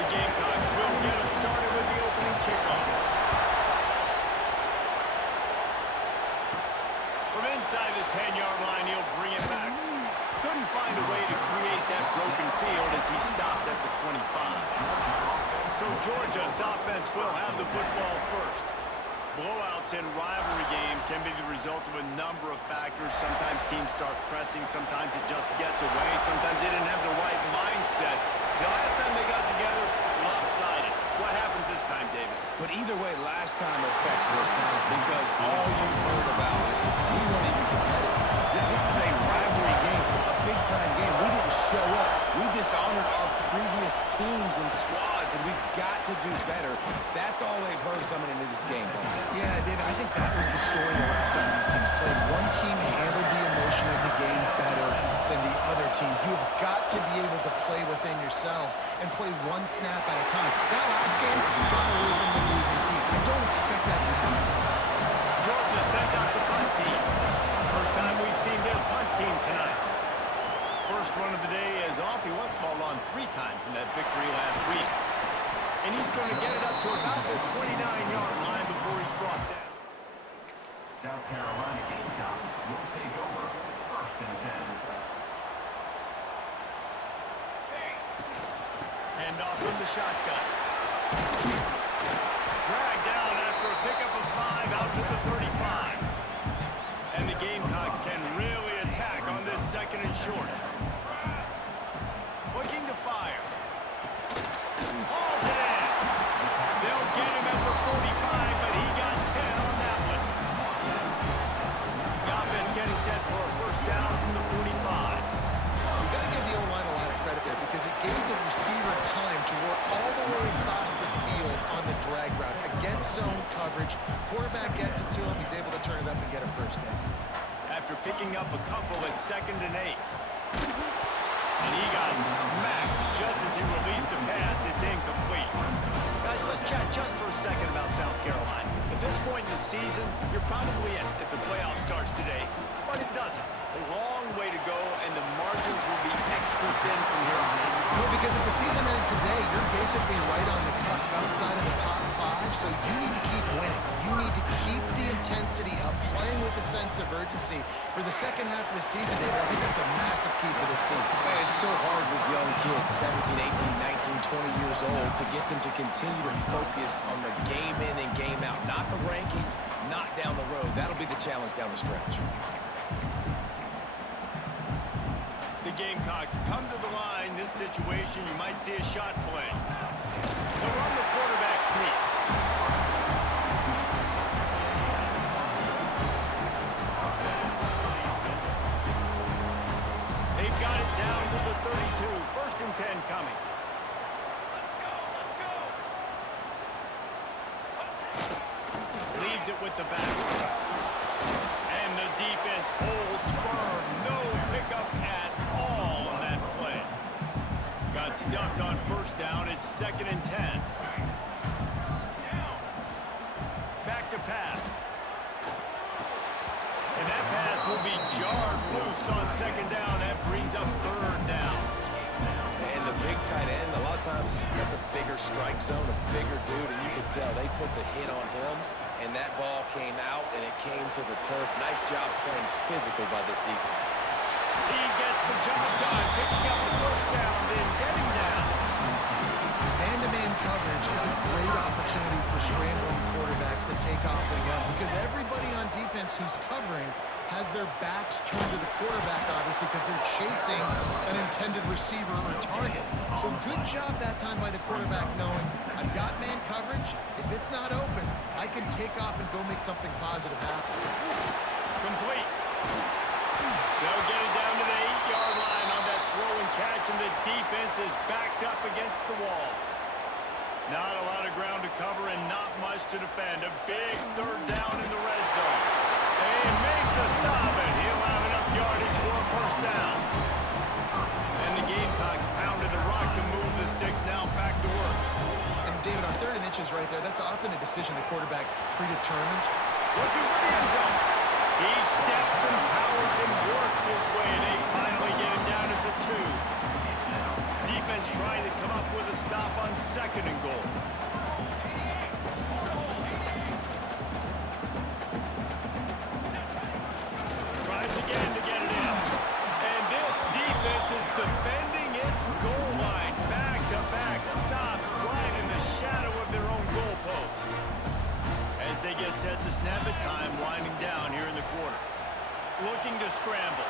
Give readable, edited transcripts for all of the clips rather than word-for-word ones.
The Gamecocks will get us started with the opening kickoff. From inside the 10-yard line, he'll bring it back. Couldn't find a way to create that broken field as he stopped at the 25. So Georgia's offense will have the football first. Blowouts in rivalry games can be the result of a number of factors. Sometimes teams start pressing, sometimes it just gets away, sometimes they didn't have the right mindset. The last time they got together, lopsided. What happens this time, David? But either way, last time affects this time because all you've heard about is we weren't even competitive. This is a rivalry game, a big-time game. We didn't show up. We dishonored our previous teams and squads, and we've got to do better. That's all they've heard coming into this game, Bo. Yeah, David, I think that was the story the last time these teams played. One team handled the emotion of the game better than the other team. You've got to be able to play within yourselves and play one snap at a time. That last game got away from the losing team. I don't expect that to happen. Georgia sends out the punt team. First time we've seen their punt team tonight. First one of the day is off. He was called on 3 times in that victory last week. And he's going to get it up to about the 29-yard line before he's brought down. South Carolina Gamecocks will take over first and 10. Hand off from the shotgun. Dragged down after a pickup of 5 out to the 35. And the Gamecocks can really attack on this second and short. Looking to fire. Hauls it in. They'll get him at the 45, but he got 10 on that one. The offense getting set for a first down from the 45. You've got to give the O-line a lot of credit there because it gave the receiver time to work all the way across the field on the drag route. Against zone coverage, quarterback gets it to him, he's able to turn it up and get a first down. After picking up a couple at 2nd and 8. And he got smacked just as he released the pass. It's incomplete. Guys, let's chat just for a second about South Carolina. At this point in the season, you're probably in if the playoff starts today, but it doesn't. A long way to go, and the margins will be extra thin from here on out. Well, because if the season ends today, you're basically right on the cusp outside of the top 5, so you need to keep winning. You need to keep the intensity up, playing with a sense of urgency. For the second half of the season, David, I think that's a massive key for this team. Man, it's so hard with young kids, 17, 18, 19, 20 years old, to get them to continue to focus on the game in and game out. Not the rankings, not down the road. That'll be the challenge down the stretch. The Gamecocks come to the line. This situation, you might see a shot play. They'll run the quarterback sneak. They've got it down to the 32. First and 10 coming. Leaves it with the back. And the defense holds firm. No pickup at all on that play. Got stuffed on first down. It's 2nd and 10. Back to pass. And that pass will be jarred loose on 2nd down. That brings up 3rd down. And the big tight end, a lot of times that's a bigger strike zone, a bigger dude, and you can tell they put the hit on him, and that ball came out, and it came to the turf. Nice job playing physical by this defense. He gets the job done, picking up the first down, then getting down. Man-to-man coverage is a great opportunity for scrambling quarterbacks to take off and run because everybody on defense who's covering has their backs turned to the quarterback, obviously, because they're chasing an intended receiver or target. So good job that time by the quarterback knowing I've got man coverage. If it's not open, I can take off and go make something positive happen. Complete. They'll get it down to the 8-yard line on that throw and catch, and the defense is backed up against the wall. Not a lot of ground to cover and not much to defend. A big 3rd down in the red zone. They make the stop, and he'll have enough yardage for a first down. And the Gamecocks pounded the rock to move the sticks, now back to work. And David, on 3rd and inches right there, that's often a decision the quarterback predetermines. Looking for the end zone. He steps and powers and works his way, and they finally get him down at the 2. Defense trying to come up with a stop on second and goal. Tries again to get it in. And this defense is defending its goal line. Back-to-back stops right in the shadow of their own goalpost. As they get set to snap it, time winding down here in the quarter. Looking to scramble.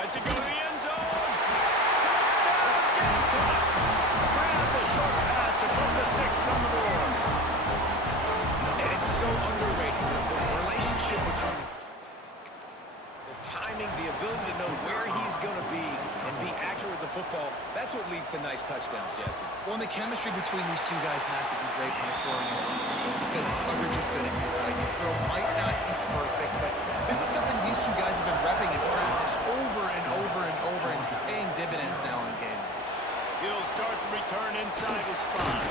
Lets it go to the end zone. Touchdown, Gamecocks! Grab the short pass to put the 6 on the board. And it's so underrated, the relationship between the timing, the ability to know where he's going to be and be accurate with the football. That's what leads to nice touchdowns, Jesse. Well, and the chemistry between these two guys has to be great when they're throwing in because coverage is going to be right. The throw might not be perfect, but this is something these two guys have been repping in practice over and over and over, and it's paying dividends now in game. He'll start the return inside his spot.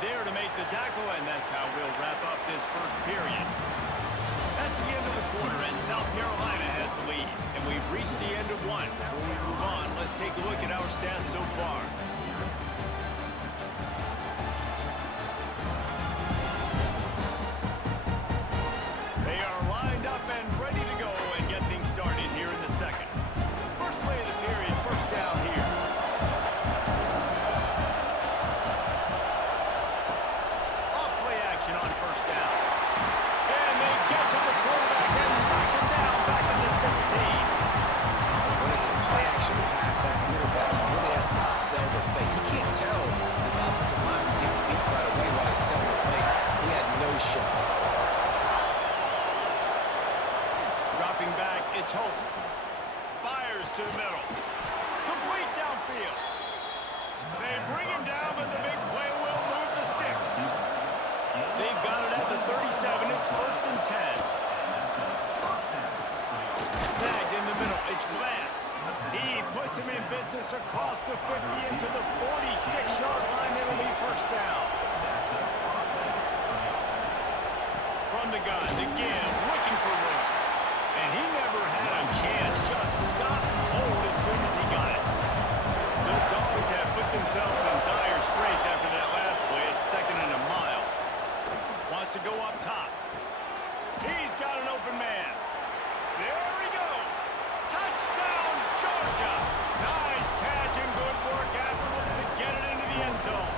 There to make the tackle, and that's how we'll wrap up this first period. That's the end of the quarter, and South Carolina has the lead. And we've reached the end of one. Before we move on, let's take a look at our stats so far. They are lined up and ready to go and get things started here in the second. First play of the period, first down here. Off play action on first down. And they get to the quarterback and knock him down back in the 16. When it's a play-action pass, that quarterback really has to sell the fake. He can't tell his offensive lineman's getting beat right away while he's selling the fake. He had no shot. Dropping back, it's Hope. Fires to the middle. Complete downfield. They bring him down, but the big play will move the sticks. They've got it at the 37. It's first and 10. Snagged in the middle. It's Bland. He puts him in business across the 50 into the 46-yard line. It'll be first down. From the gun, the give, looking for room. And he never had a chance, just stopped cold as soon as he got it. The Dogs have put themselves in dire straits after that last play. It's second and a mile. Wants to go up top. He's got an open man. There he goes. Touchdown, Georgia. Nice catch and good work afterwards to get it into the end zone.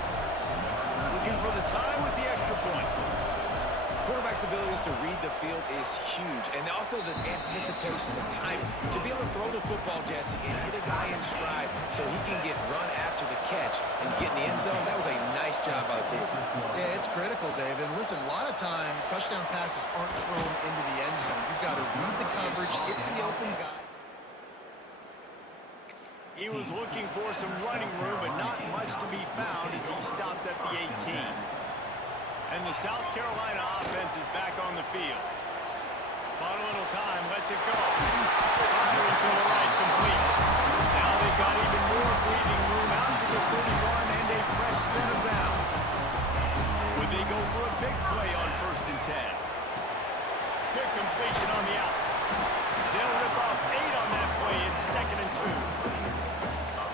Looking for the time with the extra point. Quarterback's abilities to read the field is huge, and also the anticipation, the timing. To be able to throw the football, Jesse, and hit a guy in stride so he can get run after the catch and get in the end zone, that was a nice job by the quarterback. Yeah, it's critical, David. And listen, a lot of times touchdown passes aren't thrown into the end zone. You've got to read the coverage, hit the open guy. He was looking for some running room, but not much to be found as he stopped at the 18. And the South Carolina offense is back on the field. Bought a little time, lets it go. Firing to the right, complete. Now they've got even more breathing room out to the 31 and a fresh set of downs. Would they go for a big play on first and 10? Quick completion on the out. They'll rip off 8 on that play. It's second and 2.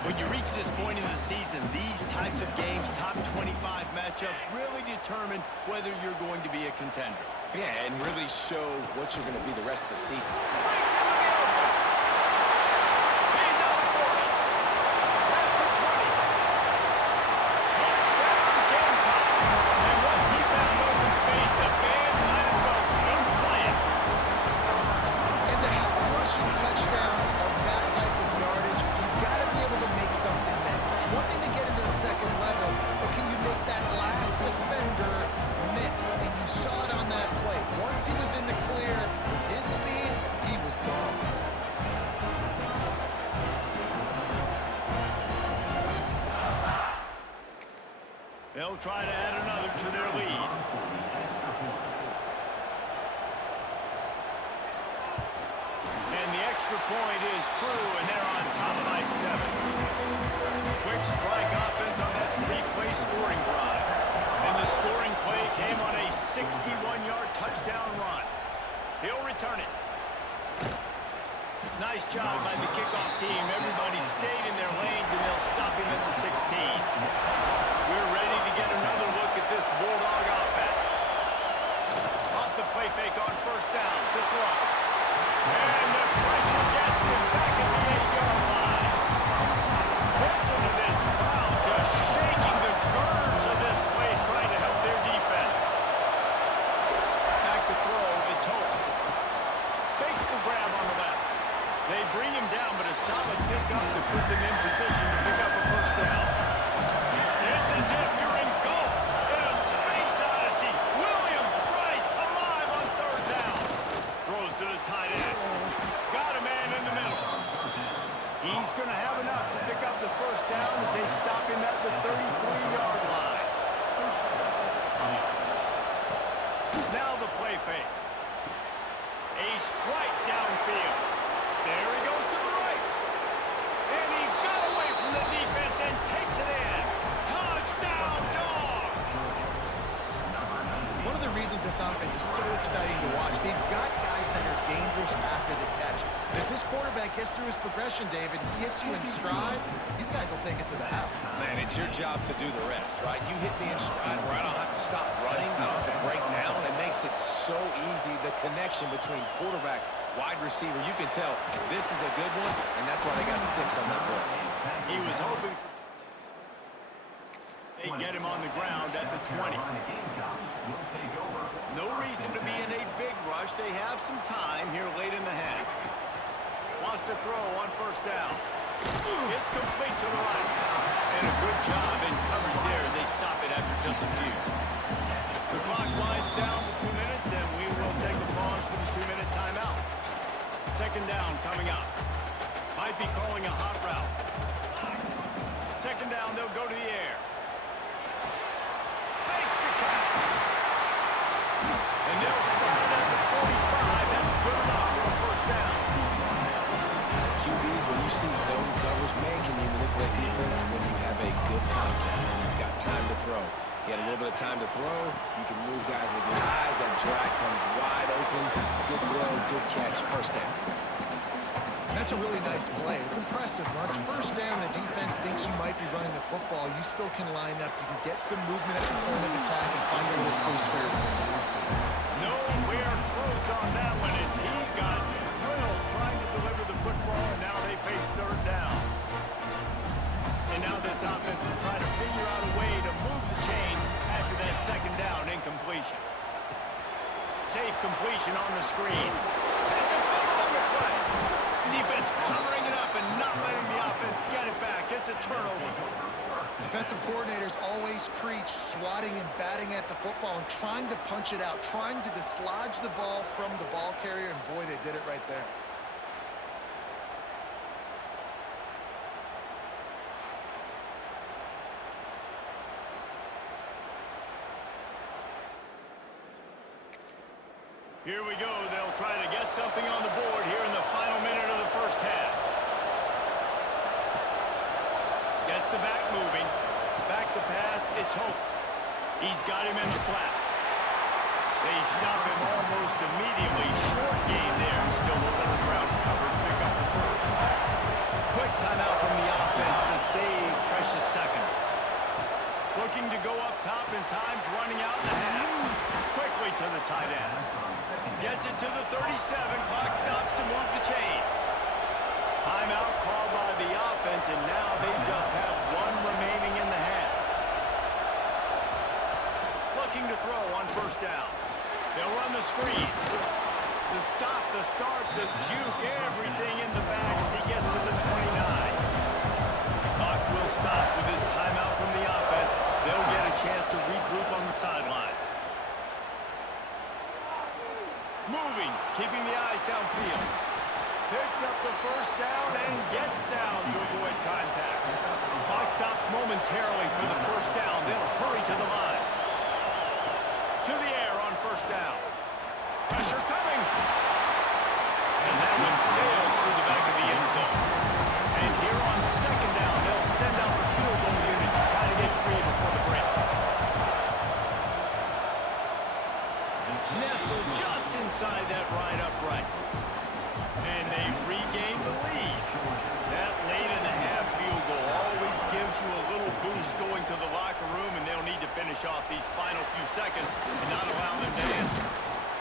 When you reach this point in the season, these types of games, top 25 matchups, really determine whether you're going to be a contender. Yeah, and really show what you're going to be the rest of the season. Breaks him in the open. He's up the 40. Past the 20. Touchdown, Gamecocks. And once he found open space, the band might as well start playing. And to have a rushing touchdown of that type of yardage, you've got to be able to make something miss. It's one thing to get into the second level, but can you make that last defender miss? And you saw it on that play. Once he was in the clear, with his speed, he was gone. They'll try to add another to their lead. And the extra point is true, and they're on top by 7. Quick strike offense on that 3-play scoring drive. And the scoring play came on a 61-yard touchdown run. He'll return it. Nice job by the kickoff team. Everybody stayed in their lanes, and they'll stop him at the 16. this offense is so exciting to watch. They've got guys that are dangerous after the catch. And if this quarterback gets through his progression, David, he hits you in stride, these guys will take it to the house. Man, it's your job to do the rest, right? You hit me in stride where I don't have to stop running, I don't have to break down. It makes it so easy, the connection between quarterback, wide receiver. You can tell this is a good one, and that's why they got 6 on that play. He was hoping for... They get him on the ground at the 20. No reason to be in a big rush. They have some time here late in the half. Wants to throw on first down. It's complete to the right. And a good job in coverage there. They stop it after just a few. The clock winds down to 2 minutes, and we will take a pause for the 2-minute timeout. Second down coming up. Might be calling a hot route. Second down, they'll go to the air. Makes the catch. And they'll spot it at the 45. That's good enough for a first down. QBs, when you see zone coverage, man, can you manipulate defense when you have a good contact and you've got time to throw. You had a little bit of time to throw. You can move guys with your eyes. That drag comes wide open. Good throw, good catch, first down. That's a really nice play. It's impressive. When it's first down, the defense thinks you might be running the football. You still can line up. You can get some movement at the point of attack and find a little crease for your man. Nowhere close on that one as he got drilled trying to deliver the football, and now they face third down. And now this offense will try to figure out a way to move the chains after that second down incompletion. Safe completion on the screen. That's a fumble on the play. Defense covering it up and not letting the offense get it back. It's a turnover. Defensive coordinators always preach swatting and batting at the football and trying to punch it out, trying to dislodge the ball from the ball carrier, and boy, they did it right there. Here we go. They'll try to get something on the board here in the final minute of the first half. Gets the back moving. Back to pass. It's Hope. He's got him in the flat. They stop him almost immediately. Short gain there. Still a little ground cover to pick up the first. Quick timeout from the offense to save precious seconds. Looking to go up top, and time's running out in the half. Quickly to the tight end. Gets it to the 37. Clock stops to move the chains. Timeout called by the offense, and now they just have one remaining in the half. Looking to throw on first down. They'll run the screen. The stop, the start, the juke, everything in the bag as he gets to the 29. Clock will stop with this timeout from the offense. They'll get a chance to regroup on the sideline. Moving, keeping the eyes downfield. Picks up the first down and gets down to avoid contact. Clock stops momentarily for the first down. They'll hurry to the line. To the air on first down. Pressure coming. And that one sails through the back of the end zone. And here on second down, they'll send out the field goal unit to try to get 3 before the break. Nestled just inside that right upright. And they regain the lead. That late in the half field goal always gives you a little boost going to the locker room, and they'll need to finish off these final few seconds and not allow them to answer.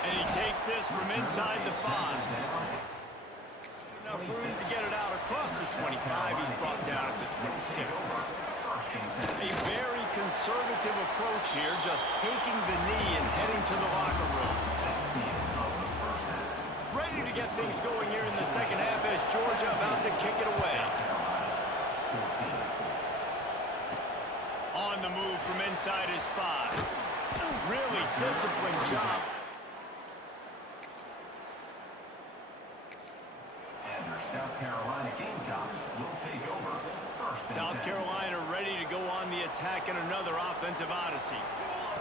And he takes this from inside the 5. Enough room to get it out across the 25. He's brought down at the 26. A very conservative approach here, just taking the knee and heading to the locker room. Ready to get things going here in the second half as Georgia about to kick it away. On the move from inside his 5. Really disciplined job. And your South Carolina Gamecocks will take over. South Carolina ready to go on the attack in another offensive odyssey.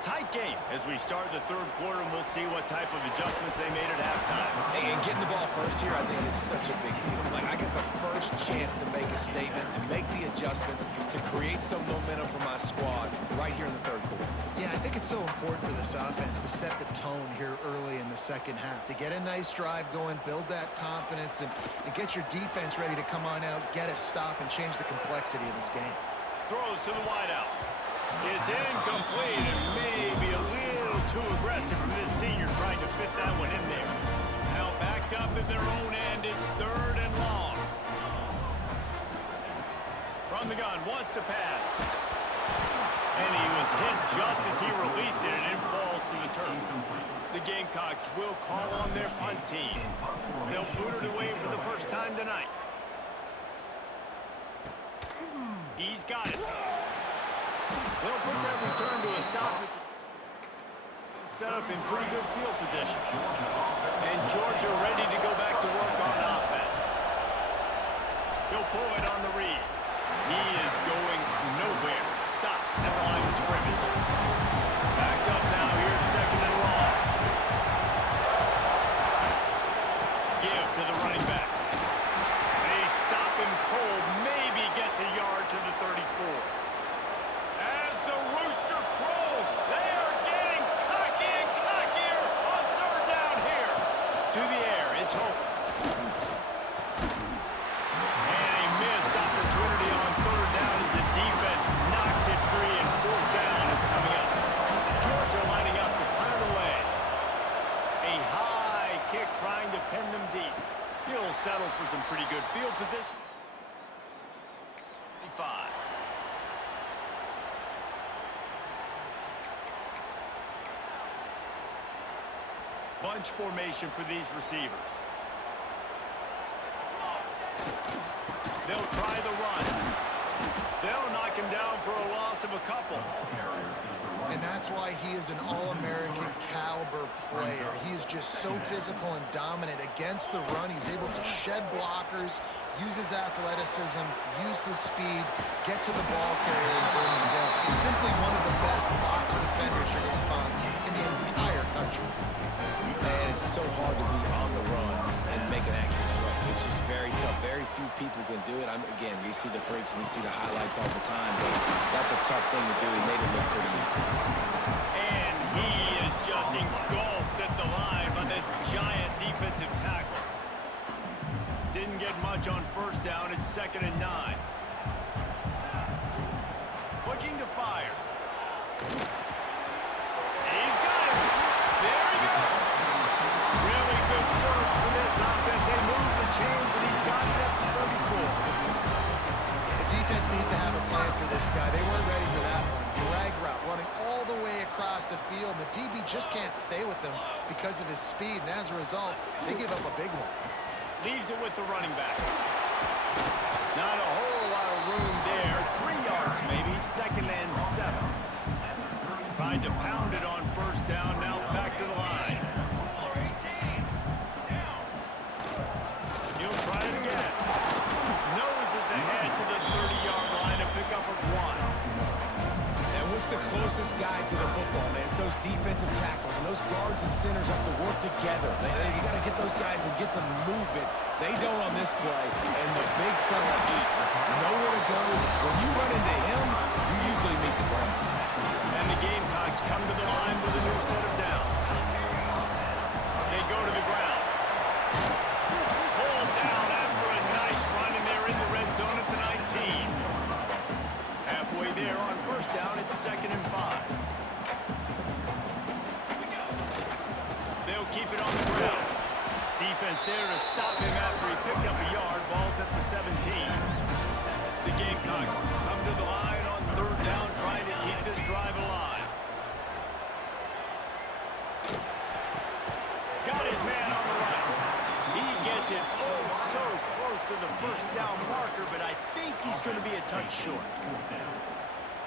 Tight game as we start the third quarter, and we'll see what type of adjustments they made at halftime. Hey, and getting the ball first here, I think, is such a big deal. Like, I get the first chance to make a statement, to make the adjustments, to create some momentum for my squad right here in the third quarter. Yeah, I think it's It's so important for this offense to set the tone here early in the second half, to get a nice drive going, build that confidence, and get your defense ready to come on out, get a stop, and change the complexity of this game. Throws to the wideout. It's incomplete and maybe a little too aggressive from this senior trying to fit that one in there. Now backed up in their own end, it's 3rd and long. From the gun, wants to pass. And he was hit just as he released it, and it falls to the turf. The Gamecocks will call on their punt team. They'll boot it away for the first time tonight. He's got it. They'll put that return to a stop. Set up in pretty good field position. And Georgia ready to go back to work on offense. He'll pull it on the read. He is going nowhere. Stop at the line of scrimmage. Backed up now. Here's 2nd and long. Give to the running back. They stop him cold. Maybe gets a yard to the 34. As the rooster crows, they are getting cocky and cockier on 3rd down here. To the air. It's Hope. And a missed opportunity on 3rd down as the defense knocks it free, and 4th down is coming up. Georgia lining up to punt it away. A high kick trying to pin them deep. He'll settle for some pretty good field position. 5. Bunch formation for these receivers. They'll try the run. They'll knock him down for a loss of a couple. And that's why he is an All-American caliber player. He is just so physical and dominant against the run. He's able to shed blockers, use his athleticism, use his speed, get to the ball carrier and bring him down. He's simply one of the best box defenders you're going to find in the entire country. Man, it's so hard to be on the run and make an accurate throw. It's just very tough. Very few people can do it. Again, we see the freaks, we see the highlights all the time, but that's a tough thing to do. He made it look pretty easy. And he is just engulfed at the line by this giant defensive tackle. Didn't get much on 1st down. It's 2nd and 9. Looking to fire. He's got it. There he goes. Really good surge for this offense. They move the chains, and he's got it at the 34. The defense needs to have a plan for this guy. They weren't ready for that one. Drag route running all the way across the field. The DB just can't stay with him because of his speed, and as a result, they give up a big one. Leaves it with the running back. Not a whole lot of room there. 3 yards maybe. 2nd and 7. Tried to pound it on 1st down. Now back to the line. He'll try it again. Noses ahead to the 30-yard line. A pickup of 1. And what's the closest guy to the football, man? It's those defensive tackles, and those guards and centers have to work together. You got to get those guys and get some movement. They don't on this play, and the big fella eats. Nowhere to go. When you run into him, you usually meet the ground. And the Gamecocks come to the line with a new set of downs. They go to the ground. Pulled down after a nice run, and they're in the red zone at the 19. Halfway there on 1st down, it's 2nd and 5. They'll keep it on the ground. Defense there to stop him after he picked up a yard. Ball's at the 17. The Gamecocks come to the line on 3rd down, trying to keep this drive alive. Got his man on the right. He gets it oh so close to the 1st down marker, but I think he's going to be a touch short.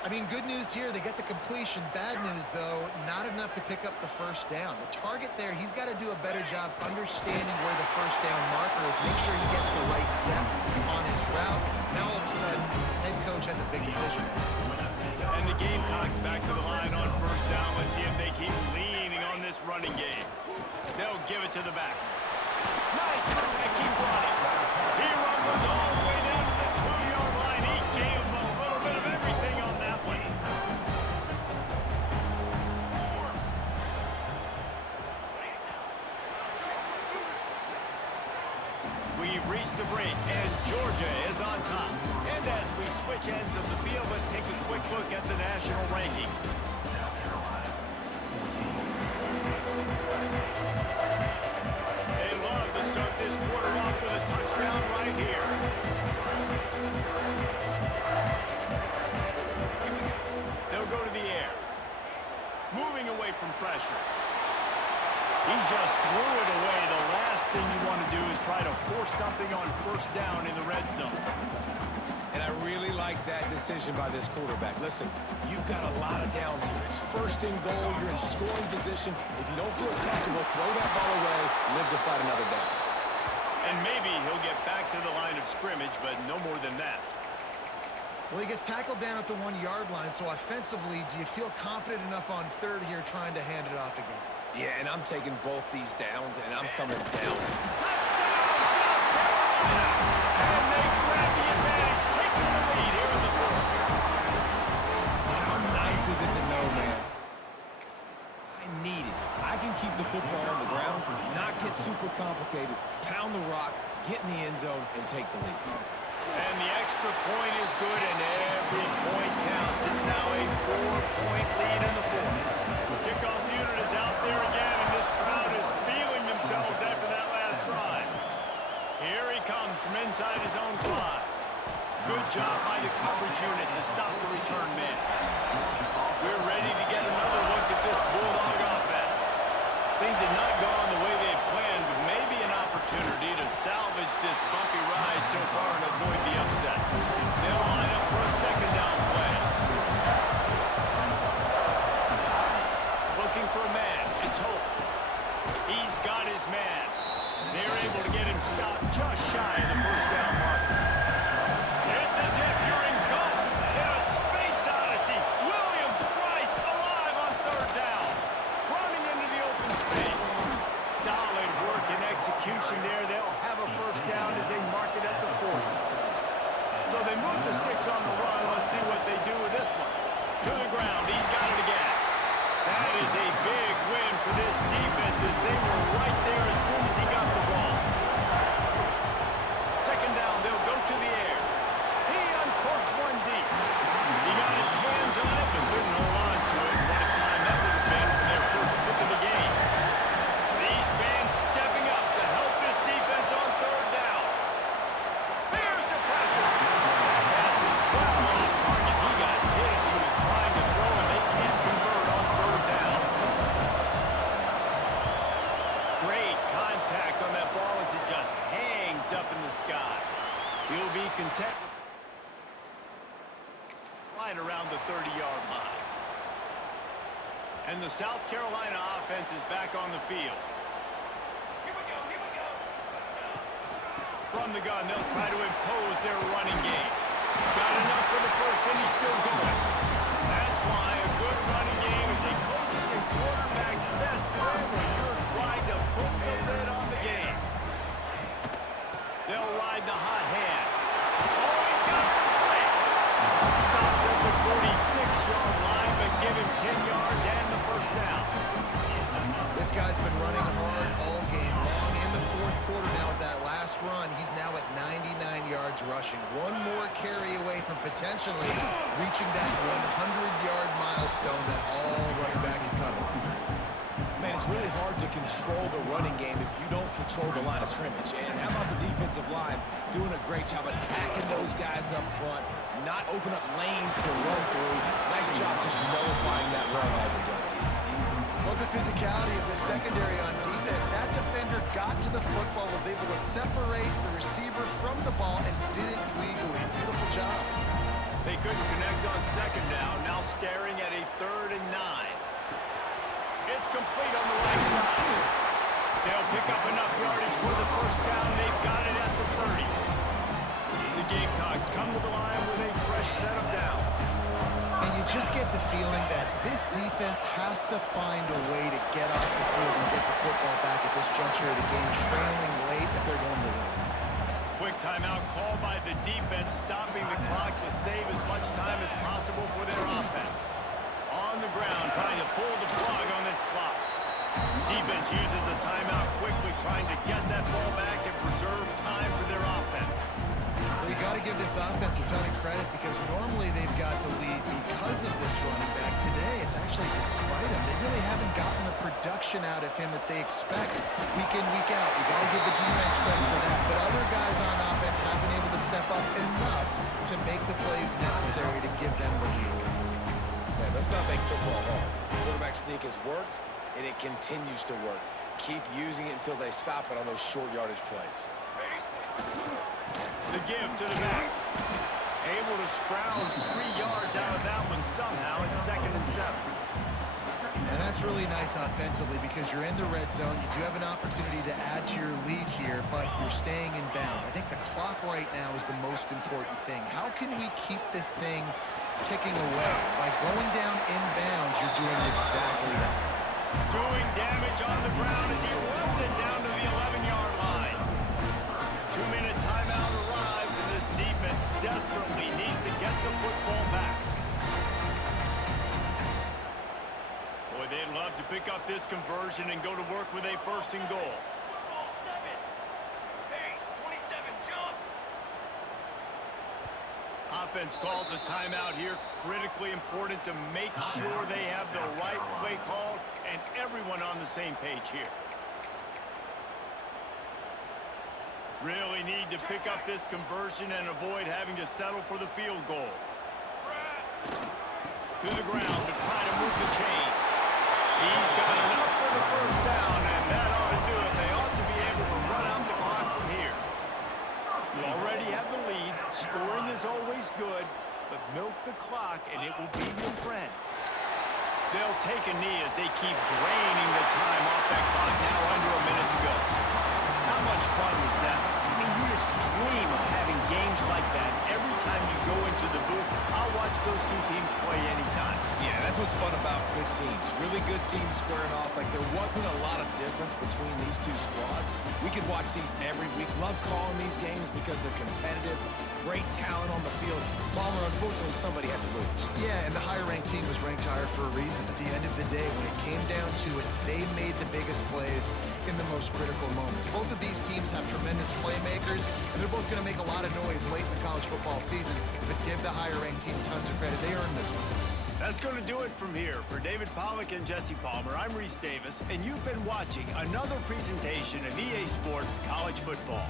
I mean, good news here, they get the completion. Bad news, though, not enough to pick up the 1st down. The target there, he's got to do a better job understanding where the 1st down marker is, make sure he gets the right depth on his route. Now, all of a sudden, head coach has a big decision. And the Gamecocks back to the line on 1st down. Let's see if they keep leaning on this running game. They'll give it to the back. Nice move to keep running. He rumbles all the way down to the 2-yard line. He gave him a little bit of everything on that one. Georgia is on top. And as we switch ends of the field, let's take a quick look at the national rankings. They love to start this quarter off with a touchdown right here. They'll go to the air. Moving away from pressure. He just threw it away. The last thing you want to do is try to force something on first down in the red zone. And I really like that decision by this quarterback. Listen, you've got a lot of downs here. It's first and goal. You're in scoring position. If you don't feel comfortable, throw that ball away, live to fight another down. And maybe he'll get back to the line of scrimmage, but no more than that. Well, he gets tackled down at the 1-yard line, so offensively, do you feel confident enough on third here trying to hand it off again? Yeah, and I'm taking both these downs, and I'm coming down. Touchdown, South Carolina! And they grab the advantage, taking the lead here in the fourth. How nice is it to know, man? I need it. I can keep the football on the ground, not get super complicated, pound the rock, get in the end zone, and take the lead. And the extra point is good, and every point counts. It's now a 4-point lead in the fourth. Kickoff unit is out there again, and this crowd is feeling themselves after that last drive. Here he comes from inside his own 5. Good job by the coverage unit to stop the return man. We're ready to get another look at this Bulldog offense. Things have not gone the way they had planned, but maybe an opportunity to salvage this bumpy ride so far and avoid the upset. They'll line up for a second down play. Looking for a man. It's Hope. He's got his man. They're able to get him stopped just shy of the first down marker. It's as if you're engulfed in a space odyssey. Williams-Brice alive on third down. Running into the open space. Solid work and execution there. They'll have a first down as they mark it at the 40. So they move the sticks on the run. Let's see what they do with this one. To the ground. He's got it again. That is a big win for this defense as they were right there as soon as he got the ball. Second down, they'll go to the air. He uncorks one deep. He got his hands on it, but couldn't hold on to it. What a time that would have been for their first pick of the game. These fans stepping up to help this defense on third down. There's the pressure. That pass is well off target. He got hit as he was trying to throw, and they can't convert on third down. Great contact on that ball as it just hangs up in the sky. He'll be content with right around the 30-yard line. And the South Carolina offense is back on the field. From the gun, they'll try to impose their running game. Got enough for the first, and he's still going. That's why a good running game is a coach's and quarterback's best friend when you're trying to put the lid on the game. They'll ride the hot hand. Oh, he's got some space. Stopped at the 46-yard line, but give him 10 yards and the first down. This guy's been running hard all game long in the fourth quarter. Now with that last run, he's now at 99 yards rushing. One more carry away from potentially reaching that 100-yard milestone that all running backs covet. Man, it's really hard to control the running game if you don't control the line of scrimmage. And how about the defensive line doing a great job attacking those guys up front, not open up lanes to run through. Nice job just nullifying that run altogether. Love the physicality of the secondary on defense. That defender got to the football, was able to separate the receiver from the ball, and did it legally. Beautiful job. They couldn't connect on second down. Now staring at a 3rd and 9. It's complete on the right side. They'll pick up enough yardage for the first down. They've got it at the 30. The Gamecocks come to the line with a fresh set of downs. And you just get the feeling that this defense has to find a way to get off the field and get the football back at this juncture of the game, trailing late if they're going to win. Quick timeout called by the defense, stopping the clock to save as much time as possible for their offense. On the ground, trying to pull the plug on this clock. Defense uses a timeout quickly, trying to get that ball back and preserve time for their offense. Well, this offense a ton of credit because normally they've got the lead because of this running back. Today, it's actually despite him. They really haven't gotten the production out of him that they expect week in, week out. You got to give the defense credit for that. But other guys on offense have been able to step up enough to make the plays necessary to give them the lead. Man, let's not make football hard. Quarterback sneak has worked, and it continues to work. Keep using it until they stop it on those short yardage plays. The give to the back. Able to scrounge 3 yards out of that one somehow. It's 2nd and 7. And that's really nice offensively because you're in the red zone. You do have an opportunity to add to your lead here, but you're staying in bounds. I think the clock right now is the most important thing. How can we keep this thing ticking away? By going down in bounds, you're doing exactly that. Doing damage on the ground as he runs it down to the 11-yard line. 2-minute timeout arrives, and this defense desperately needs to get the football back. Boy, they'd love to pick up this conversion and go to work with a 1st and goal. Offense calls a timeout here. Critically important to make sure they have the right play called and everyone on the same page here. Really need to pick up this conversion and avoid having to settle for the field goal. To the ground to try to move the chains. He's got enough for the 1st down, and that ought to do it. They ought to be able to run out the clock from here. You already have the lead. Scoring is always good, but milk the clock, and it will be your friend. They'll take a knee as they keep draining the time off that clock. Now under a minute to go. How much fun was that? I mean, you just dream of having games like that every time you go into the booth. I'll watch those two teams play anytime. Yeah, that's what's fun about good teams. Really good teams squaring off. Like, there wasn't a lot of difference between these two squads. We could watch these every week. Love calling these games because they're competitive. Great talent on the field. Palmer, unfortunately, somebody had to lose. Yeah, and the higher-ranked team was ranked higher for a reason. At the end of the day, when it came down to it, they made the biggest plays in the most critical moments. Both of these teams have tremendous playmakers, and they're both going to make a lot of noise late in the college football season, but give the higher-ranked team tons of credit. They earned this one. That's going to do it from here. For David Pollack and Jesse Palmer, I'm Reese Davis, and you've been watching another presentation of EA Sports College Football.